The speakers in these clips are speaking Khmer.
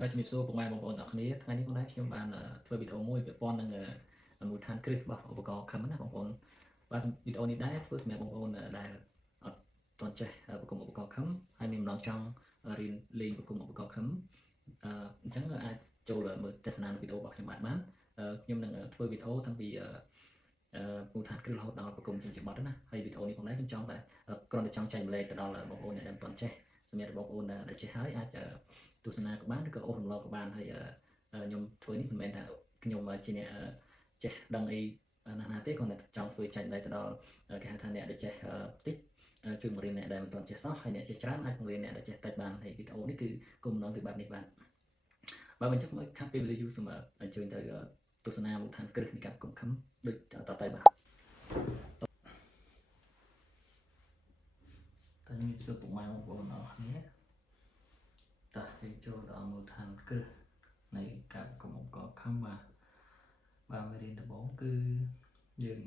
បាទជំរាបសួរពុកម៉ែបងប្អូនទាំងគ្នាថ្ងៃនេះផងដែរខ្ញុំបានធ្វើវីដេអូមួយពាក់ព័ន្ធនឹងមូលដ្ឋានគ្រឹះរបស់ឧបករណ៍ខឹមណាបងប្អូនបាទវីដេអូនេះដែរធ្វើសម្រាប់បងប្អូនដែលអត់ទាន់ចេះប្រគំឧបករណ៍ខឹមហើយមានម្ដងចង់រៀនលេងប្រគំឧបករណ៍ខឹមអញ្ចឹងអាចចូលមើលទស្សនាវីដេអូរបស់ខ្ញុំបានខ្ញុំនឹងធ្វើវីដេអូតាំងពីមូលដ្ឋានគ្រឹះរហូតដល់ប្រគំជាបទណាហើយវីដេអូនេះផងដែរខ្ញុំចង់តែគ្រាន់តែចង់ចែកម្លែកទៅដល់បងប្អូនអ្នកដែលមិនទាន់ចេះសម្រាប់បងប្អូនដែលចេះហើយអាចទស្សនាក៏បានឬក៏អូសរំលងក៏បានហើយខ្ញុំធ្វើនេះមិនមែនថាខ្ញុំជាអ្នកចេះដឹងអីណាទេគ្រាន់តែចង់ធ្វើចែកម្លែកទៅដល់គេហៅថាអ្នកដែលចេះតិចជួយបង្រៀនអ្នកដែលមិនទាន់ចេះសោះហើយអ្នកចេះច្រើនអាចបង្រៀនអ្នកដែលចេះតិចបានហើយវីដេអូនេះគឺគោលបំណងគឺបែបនេះបាទអញ្ចឹងមកខាត់ពេលវេលាយូរសូមអញ្ជើញទៅទស្សនាមូលដ្ឋានគ្រឹះនៃការប្រគំខឹមដូចតទៅបាទតើមានសួរពុកម៉ែបងប្អូនអរគ្នាតើយើងចូលដល់មូលដ្ឋានគ្រឹះនៃការប្រគំឧបករណ៍ខឹមបាទមេរៀនដំបូងគឺយើង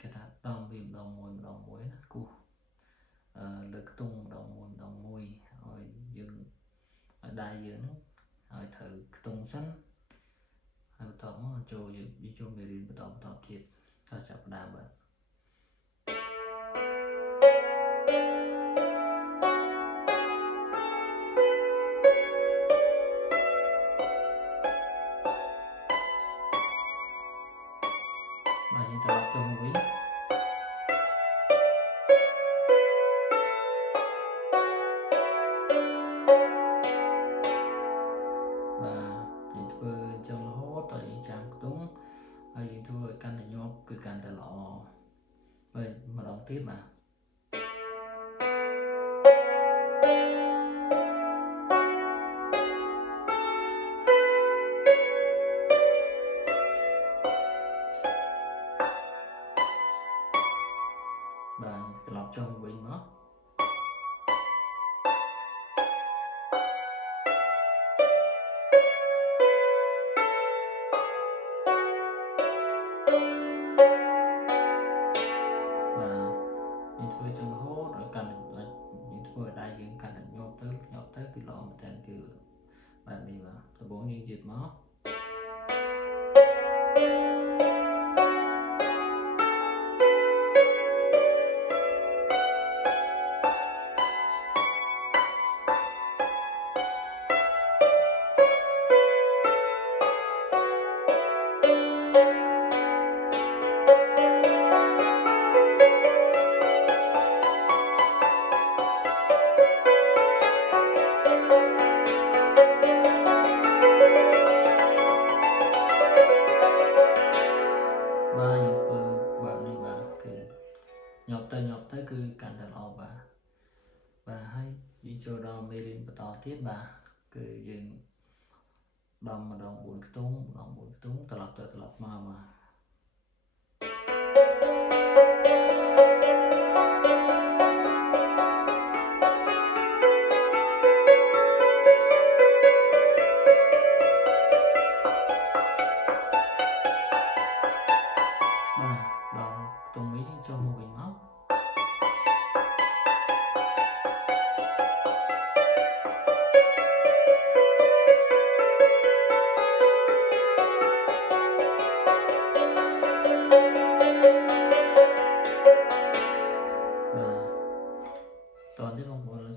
គេថាតំវាម្ដងមួយណាគោះលើខ្ទង់ម្ដងមួយឲ្យយើងឲ្យដៃយើងឲ្យត្រូវខ្ទង់សិនហើយបន្តមកចូលយើងចូលមេរៀនបន្តទៀតតើចាប់ផ្ដើមបាទយើងត្រឡប់ចូលមកវិញយើងធ្វើអញ្ចឹងរហូតដល់យើងចាំខ្ទង់ហើយយើងធ្វើឲ្យកាន់តែញាប់គឺកាន់តែល្អបាទម្ដងទៀតបាទត្រឡប់ចុះវិញមកធ្វើចឹងរហូតឲ្យកាន់តែយើងធ្វើឲ្យដៃយើងកាន់តែញាប់ទៅគឺល្អមែនតើគឺបែបនេះបាទដំបូងយើងយឺតមកញាប់ទៅគឺកាន់តែល្អបាទហើយយើងចូលដល់មេរៀនបន្តទៀតបាទគឺយើងដំម្ដង4ខ្ទង់ត្រឡប់ទៅត្រឡប់មកបាទដល់ខ្ទង់នេះយើងចូលមកវិញមក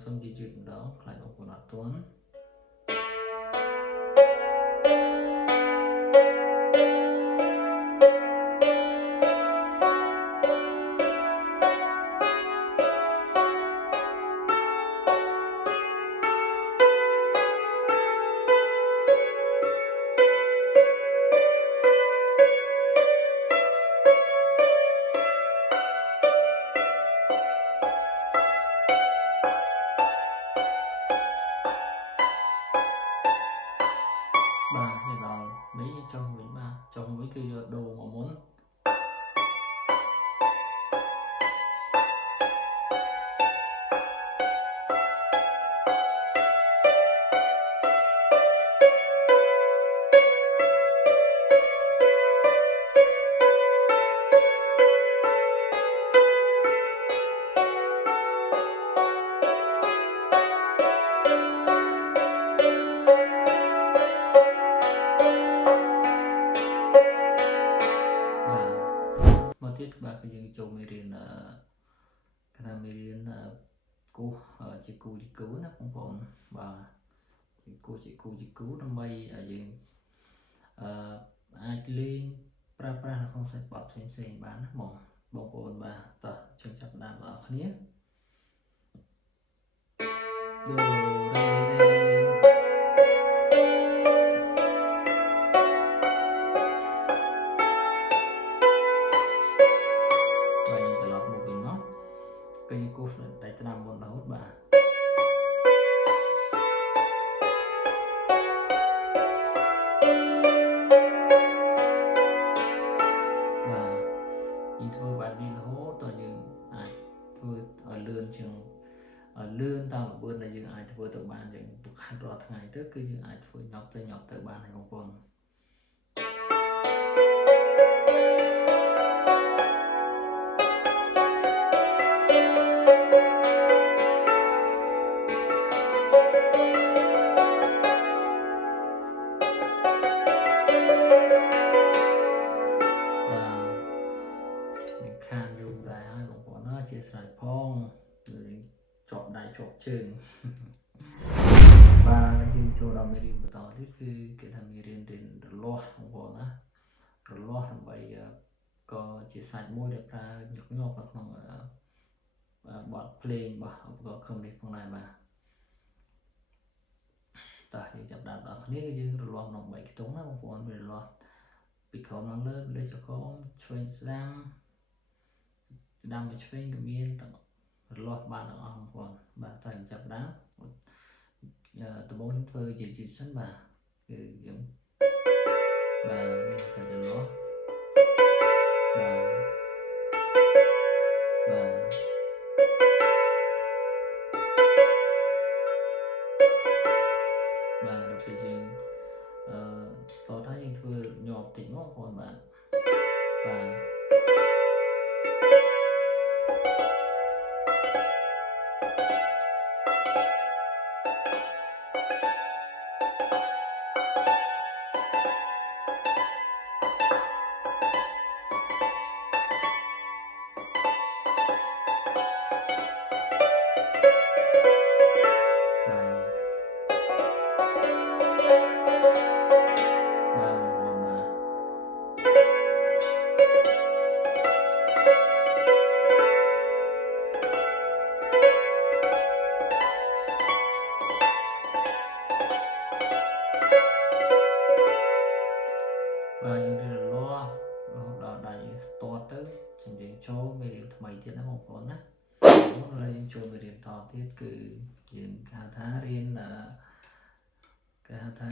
សូមយឺតម្ដងខ្លាចបងប្អូនអត់ទាន់នេះដល់នេះចុះវិញបាទចុះវិញគឺយកដូរមកមុន គូដើម្បីឲ្យយើងអាចលេងប្រើប្រាស់នៅក្នុងសាច់បទផ្សេងៗបានណាបងប្អូនបាទតោះជើងចាប់ដើមបងប្អូនគ្នាដូរ៉េរ៉េវិញត្រឡប់មកវិញមកពេលគូសតែស្ដាប់មុនរហូតបាទធ្វើបែបនេះរហូតដល់យើងអាចធ្វើឲ្យលឿនជាងលឿនតាមល្បឿនដែលយើងអាចធ្វើទៅបានយើងប្រកាសរាល់ថ្ងៃទៅគឺយើងអាចធ្វើញ៉ាប់ទៅបានហើយបងប្អូនជាស្រ័យផងជាប់ដៃជាប់ជើងបាទយើងចូលដល់មេរៀនបន្តទៀតគឺគេថាមេរៀនរលាស់បងប្អូនណារលាស់ដើម្បីក៏ជាសាច់មួយដែលប្រើញឹកញាប់នៅក្នុងបទភ្លេងរបស់ឧបករណ៍ខឹមនេះផងដែរបាទតោះយើងចាប់ដើមដល់គ្នាគឺយើងរលាស់ក្នុង3ខ្ទង់ណាបងប្អូនវារលាស់ពីក្រោមឡើងលើលេខចក្រមឆ្វេងស្ដាំមកឆ្វេងក៏មានទាំងរលាស់បានទាំងអស់បងប្អូនបាទតែចាប់ដើមដំបូងខ្ញុំធ្វើយឺតសិនបាទគឺយើងបាទសាច់រលាស់បាទដល់ពេលយើងstart ហើយយើងធ្វើញាប់តិចមកបងប្អូនបាទចូលមេរៀនថ្មីទៀតណាបងប្អូនណាហើយយើងចូលមេរៀនតទៀតគឺយើងហៅថារៀនគេហៅថា